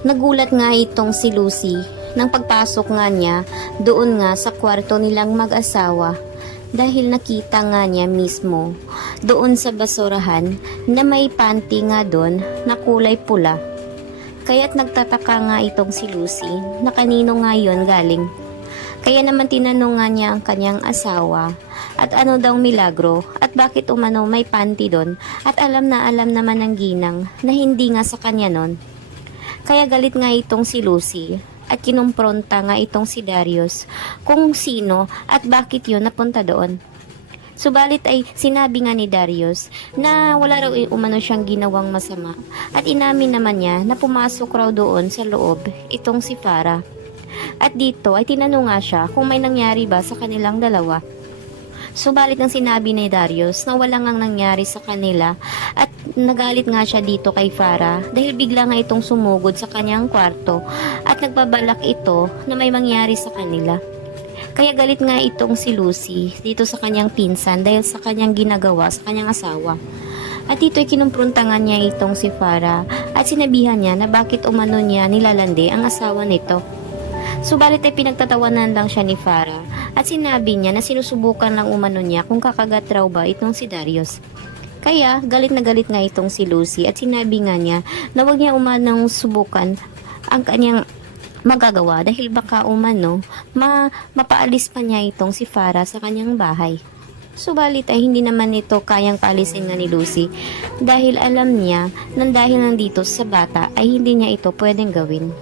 Nagulat nga itong si Lucy nang pagpasok nga niya doon nga sa kwarto nilang mag-asawa dahil nakita nga niya mismo doon sa basurahan na may panty nga doon na kulay pula. Kaya't nagtataka nga itong si Lucy na kanino nga yun galing. Kaya naman tinanong nga niya ang kanyang asawa at ano daw milagro at bakit umano may panty doon at alam naman ng ginang na hindi nga sa kanya nun. Kaya galit nga itong si Lucy at kinumpronta nga itong si Darius kung sino at bakit yun napunta doon. Subalit ay sinabi nga ni Darius na wala raw umano siyang ginawang masama at inamin naman niya na pumasok raw doon sa loob itong si Farah. At dito ay tinanong nga siya kung may nangyari ba sa kanilang dalawa. Subalit ang sinabi ni Darius na wala ngang nangyari sa kanila at nagalit nga siya dito kay Farah dahil bigla nga itong sumugod sa kanyang kwarto at nagbabalak ito na may mangyari sa kanila. Kaya galit nga itong si Lucy dito sa kanyang pinsan dahil sa kanyang ginagawa sa kanyang asawa. At dito ay kinumprontangan niya itong si Farah at sinabihan niya na bakit umano niya nilalandi ang asawa nito. Subalit ay pinagtatawanan lang siya ni Farah at sinabi niya na sinusubukan lang umano niya kung kakagat raw ba itong si Darius. Kaya galit na galit nga itong si Lucy at sinabi nga niya na huwag niya umanong subukan ang kanyang magagawa dahil baka umano mapaalis pa niya itong si Farah sa kanyang bahay. Subalit ay hindi naman ito kayang paalisin nga ni Lucy dahil alam niya na dahil nandito sa bata ay hindi niya ito pwedeng gawin.